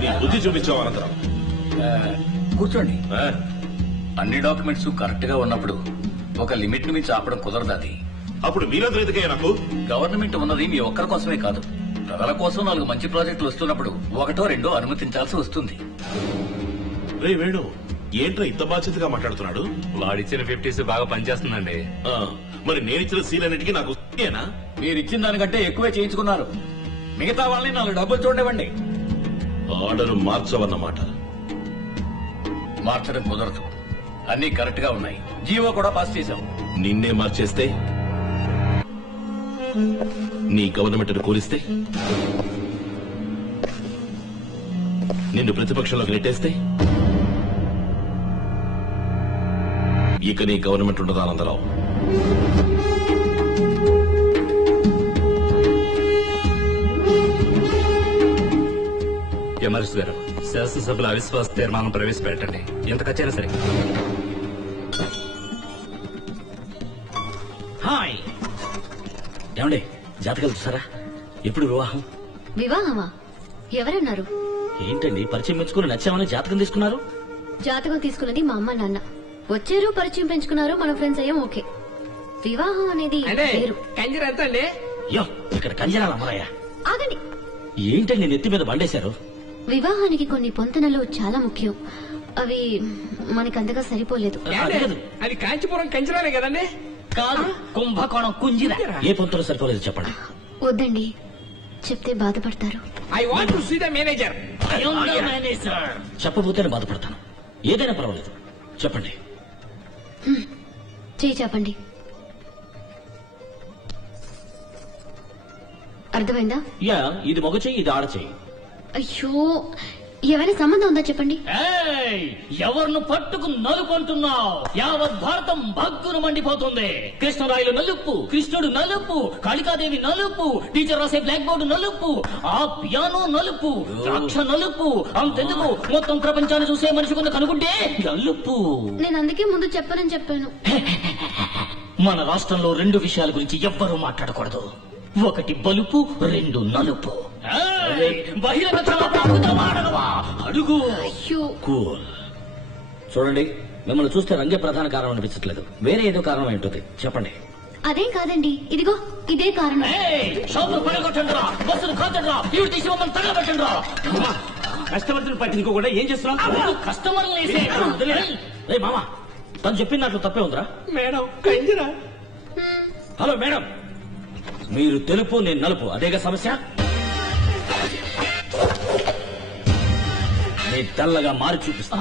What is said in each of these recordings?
నీ బుద్ధి చూపించావు అనంతరం. కూర్చోండి. అన్ని డాక్యుమెంట్స్ కరెక్ట్ గా ఉన్నప్పుడు ఒక లిమిట్ ను మించి ఆపడం కుదరదు. అది అప్పుడు మీరందరూ ఎందుకయ్యా నాకు? గవర్నమెంట్ ఉన్నది మీ ఒక్కరి కోసమే కాదు, ప్రజల కోసం 4 మంచి ప్రాజెక్టులు వస్తున్నప్పుడు 1 2 అనుమతించాల్సి వస్తుంది. రే వేణు, ఏంట్రా ఇంత బాధ్యతగా మాట్లాడుతున్నాడు? వాడిచ్చిన 50s బాగా పనిచేస్తుందండి. మరి నేనిచ్చిన సీలన్నిటికీ నాకు ఏనా? మీరిచ్చిన దానికంటే ఎక్కువే చేయించుకున్నారు. మిగతా వాళ్ళని 4 డబ్బులు చూడవండి. ఆర్డర్ మార్చవన్నమాట. మార్చడం కుదరదు, అన్ని కరెక్ట్ గా ఉన్నాయి. జీవో కూడా పాస్ చేశాం. నిన్నే మార్చేస్తే, నీ గవర్నమెంట్ కూలిస్తే, నిన్ను ప్రతిపక్షంలోకి నెట్టేస్తే ఇక నీ గవర్నమెంట్ ఉండదా ఆనందరావు? ఎమర్స్ గారు, శాసనసభలో అవిశ్వాస తీర్మానం ప్రవేశపెట్టండి. ఎంత ఖర్చైనా సరే. హాయ్ ఏమండి, జాతకాలు చూసారా? ఎప్పుడు వివాహం? వివాహమా? ఎవరన్నారు? ఏంటండి పరిచయం పెంచుకుని నచ్చామని జాతకం తీసుకున్నారు? జాతకం తీసుకున్నది మా అమ్మ నాన్న. వచ్చారు, పరిచయం పెంచుకున్నారు, మన ఫ్రెండ్స్ అయ్యాం. ఓకే. వివాహం అనేది వేరు. యో, ఇక్కడ కంజరాల అమ్మరాయ. ఆగండి. ఏంటండి నెత్తి మీద బండేశారు? వివాహానికి కొన్ని పొంతనలు చాలా ముఖ్యం. అవి మనకంతగా సరిపోలేదు. అది కాంచీపురం కంచరాలే కదండి? కాదు, కుంభకోణం కుంజిరా. ఏ పొంతలు సరిపోలేదు చెప్పండి. వద్దండి, చెప్తే బాధపడతారు. I want to see the manager. చెప్పబోతేనే బాధపడతాను. ఏదైనా పర్వాలేదు, చెప్పండి. చేయి చెప్పండి. అర్థమైందా? యా, ఇది మగ చెయ్యి, ఇది ఆడ చెయ్యి. అయ్యో, ఏమైనా సంబంధం ఉందా చెప్పండి. ఎవరిను పట్టుకు నలుపంటున్నావు? యావత్ భారతం భగ్గును మండిపోతుంది. కృష్ణరాయలు నలుపు, కృష్ణుడు నలుపు, కాళికాదేవి నలుపు, టీచర్ రాసే బ్లాక్ బోర్డు నలుపు, ఆ పియానో నలుపు, ద్రాక్ష నలుపు. అంతెందుకు, మొత్తం ప్రపంచాన్ని చూసే మనిషి కొంత కనుకుంటే నలుపు. నేను అందుకే ముందు చెప్పనని చెప్పాను. మన రాష్ట్రంలో 2 విషయాల గురించి ఎవ్వరూ మాట్లాడకూడదు. 1 బలుపు, 2 నలుపు. అడుగు. కూల్. చూడండి, మిమ్మల్ని చూస్తే రంగే ప్రధాన కారణం అనిపించట్లేదు. వేరే ఏదో కారణం ఏంటది చెప్పండి. అదేం కాదండి, ఇదిగో ఇదే కారణం. కస్టమర్స్ పట్టించుకోకుండా ఏం చేస్తున్నావు? కస్టమర్ మామా, తను చెప్పిన దాంట్లో తప్పే ఉందిరా. మేడం కంజరా. హలో మేడం, మీరు తెలుపు, నేను నలుపు, అదేగా సమస్య? నేను తెల్లగా మారి చూపిస్తా.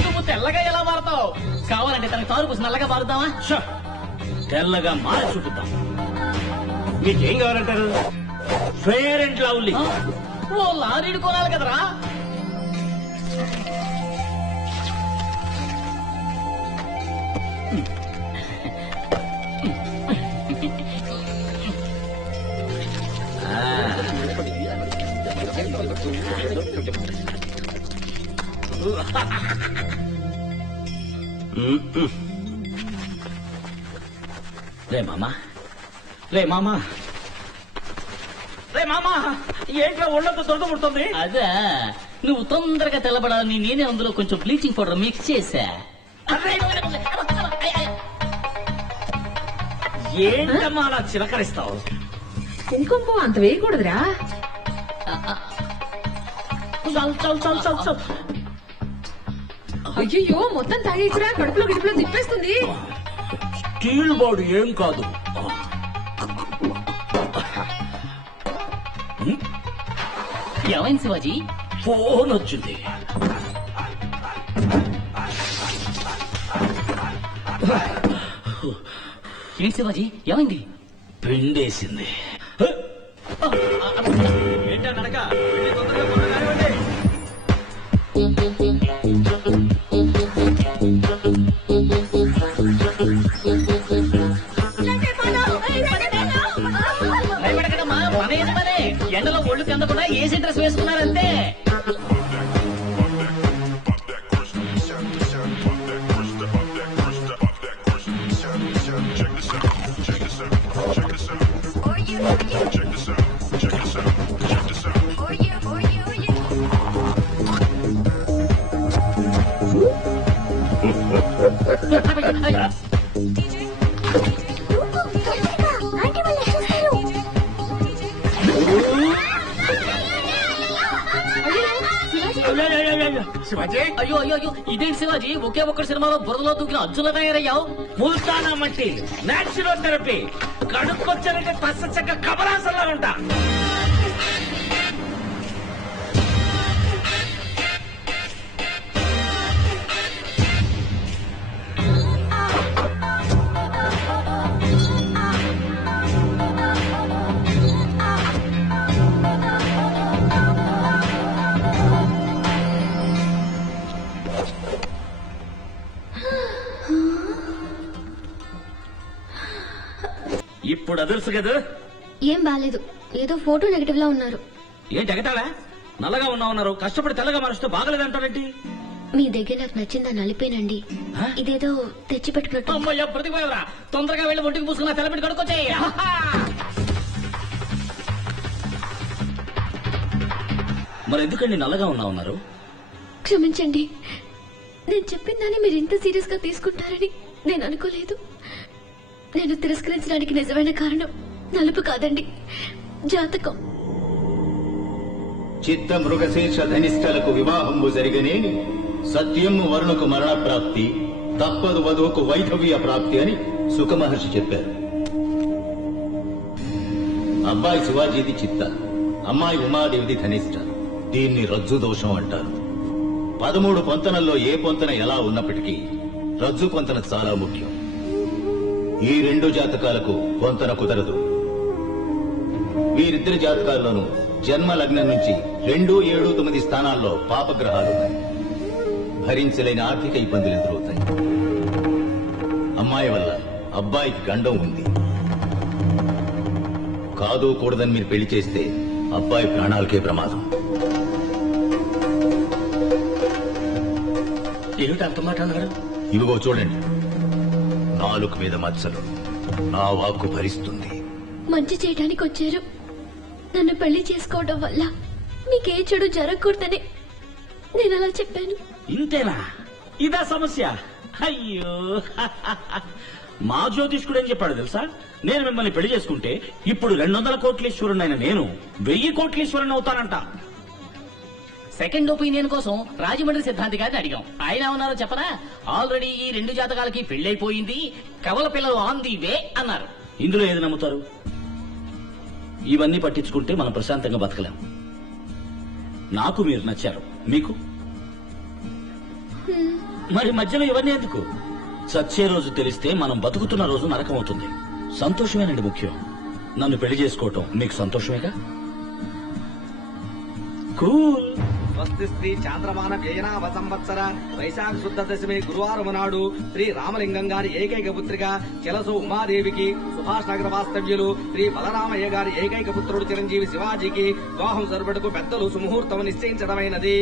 నువ్వు తెల్లగా ఎలా మారుతావు? కావాలంటే తనకి తారు పూసి నల్లగా మారుతావా? తెల్లగా మారి చూపుతాం. మీకేం కావాలంటారు? Fair and lovely. ఓ లారీడు కొనాలి కదరా. రే మామా, రే మామా, రే మామా, ఏంట్రా ఒళ్ళంతా దొరకబడుతుంది? అదే, నువ్వు తొందరగా తెల్లబడాలని నేనే అందులో కొంచెం బ్లీచింగ్ పౌడర్ మిక్స్ చేశా. ఏంటమ్మా అలా చిలకరిస్తావు? కుంకుమ అంత వేయకూడదురా. అయ్యో, మొత్తం తాగేసిరా, కడుపులో గిడుపులో తిప్పేస్తుంది. స్టీల్ బాడీ ఏం కాదు. ఏమైంది శివాజీ? ఫోన్ వచ్చింది. ఏంటి శివాజీ, ఏమైంది? పిండేసింది. ఏంటా నడక? భయపడకడమ్మా, మన ఏది పనే. ఎండలో ఒళ్ళు కందకుండా ఏసీ డ్రెస్ వేసుకున్నారంతే. Check this out. శివాజీ అయ్యో అయ్యో అయ్యో ఇదేంటి శివాజీ ఒకే ఒక్కటి సినిమాలో బురదలో దూకిన అర్జున్లా తయారయ్యావు. ముల్తానా మట్టి నాచురల్ థెరపీ కడుపుకొచ్చారంటే పచ్చ చెక్క కమలాసంలా ఉంటా. ఇప్పుడు అదర్సు కదా. ఏం బాలేదు, ఏదో ఫోటో నెగటివ్ లా ఉన్నారు. ఏంటి ఎగతాళా? నల్లగా ఉన్నావు, కష్టపడి తెల్లగా మారుస్తూ బాగలేదంటారేంటి? మీ దగ్గర నాకు నచ్చిందా నలిపేనండి. ఇదేదో తెచ్చి పెట్టుకున్నట్టు. అమ్మయ్య ప్రతిపోయవరా, తొందరగా వెళ్ళి ఒంటికి పూసుకున్నా తెల్లబెట్టి కడుక్కొచ్చాయి. మరి ఎందుకండి నల్లగా ఉన్నారు? క్షమించండి, నేను చెప్పిన దాన్ని మీరు ఇంత సీరియస్ గా తీసుకుంటారని నేను అనుకోలేదు. నేను తిరస్కరించడానికి నిజమైన కారణం నలుపు కాదండి, జాతకం. చిత్త మృగశీర్ష ధనిష్టలకు వివాహంబు జరిగనేని సత్యము వరుణకు మరణ ప్రాప్తి, తప్పదు వధువుకు వైధవ్య ప్రాప్తి అని సుఖమహర్షి చెప్పారు. అబ్బాయి శివాజీది చిత్త, అమ్మాయి ఉమాదేవిది ధనిష్ట. దీన్ని రజ్జు దోషం అంటారు. 13 పొంతనల్లో ఏ పొంతన ఎలా ఉన్నప్పటికీ రజ్జు పొంతన చాలా ముఖ్యం. ఈ 2 జాతకాలకు పొంతన కుదరదు. వీరిద్దరి జాతకాల్లోనూ జన్మ లగ్నం నుంచి 2, 7, 9 స్థానాల్లో పాపగ్రహాలున్నాయి. భరించలేని ఆర్థిక ఇబ్బందులు ఎదురవుతాయి. అమ్మాయి వల్ల అబ్బాయికి గండం ఉంది. కాదు కూడదని మీరు పెళ్లి చేస్తే అబ్బాయి ప్రాణాలకే ప్రమాదం. ఏమిటి అంత మాట అన్నారు? ఇవిగో చూడండి, నాలుక మీద మచ్చలు. నా వాక్కు భరిస్తుంది. మంచి చేయడానికి వచ్చారు. నన్ను పెళ్లి చేసుకోవడం వల్ల మీకే చెడు జరగకూడదని నేను అలా చెప్పాను. ఇంతేనా? ఇదా సమస్య? అయ్యో, మా జ్యోతిష్కుడు ఏం చెప్పాడు తెలుసా? నేను మిమ్మల్ని పెళ్లి చేసుకుంటే ఇప్పుడు 200 కోట్లీశ్వరునైన నేను 1000 కోట్లీశ్వరుని అవుతానంట. సెకండ్ ఒపీనియన్ కోసం రాజమండ్రి సిద్ధాంతి గారిని అడిగాం. ఆయన ఏమన్నారో చెప్పనా? ఆల్రెడీ ఈ 2 జాతకాలకి పెళ్లైపోయింది, కవల పిల్లలు ఆన్ ది వే అన్నారు. ఇందులో ఏది నమ్ముతారు? ఇవన్నీ పట్టించుకుంటే మనం ప్రశాంతంగా బతకలేం. నాకు మీరు నచ్చారు, మీకు మరి మధ్యలో ఇవన్నీ ఎందుకు? చచ్చే రోజు తెలిస్తే మనం బతుకుతున్న రోజు నరకం అవుతుంది. సంతోషమేనండి ముఖ్యం. నన్ను పెళ్లి చేసుకోవటం మీకు సంతోషమేగా? కూల్. స్వస్తి శ్రీ చాంద్రమాన వ్యయనావ సంవత్సర వైశాఖ శుద్ధ దశమి గురువారం నాడు శ్రీ రామలింగం గారి ఏకైక పుత్రిక చెలసు ఉమాదేవికి, సుభాష్ నగర వాస్తవ్యులు శ్రీ బలరామయ్య గారి ఏకైక పుత్రుడు చిరంజీవి శివాజీకి వివాహం జరుపుటకు పెద్దలు సుముహూర్తం నిశ్చయించడమైనది.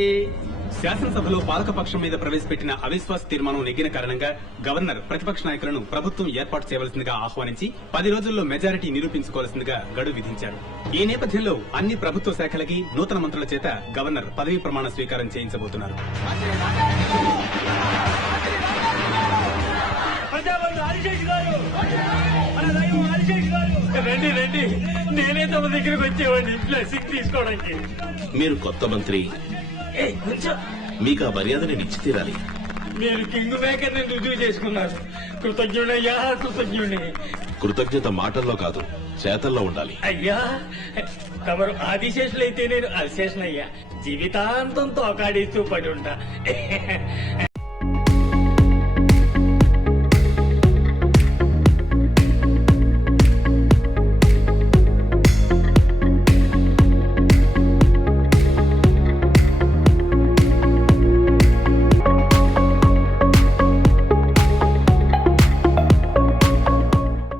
శాసనసభలో పాలకపక్షం మీద ప్రవేశపెట్టిన అవిశ్వాస తీర్మానం నెగ్గిన కారణంగా గవర్నర్ ప్రతిపక్ష నాయకులను ప్రభుత్వం ఏర్పాటు చేయవలసిందిగా ఆహ్వానించి 10 రోజుల్లో మెజారిటీ నిరూపించుకోవాల్సిందిగా గడువు విధించారు. ఈ నేపథ్యంలో అన్ని ప్రభుత్వ శాఖలకి నూతన మంత్రుల చేత గవర్నర్ పదవీ ప్రమాణ స్వీకారం చేయించబోతున్నారు. రండి రండి, నేనే తమ దగ్గరకు వచ్చేవాడిని బ్లెస్సింగ్ తీసుకోవడానికి. మీరు కొత్త మంత్రి, మీకు ఆ మర్యాద నేను ఇచ్చి తీరాలి. మీరు కింగ్ మేకర్ ని రుజువు చేసుకున్నారు. కృతజ్ఞుడయ్యా, కృతజ్ఞుడి. కృతజ్ఞత మాటల్లో కాదు, చేతల్లో ఉండాలి. అయ్యా, తమరు ఆదిశేషులైతే నేను అల్శేషనయ్యా. జీవితాంతం తోకాడిస్తూ పడి ఉంటా.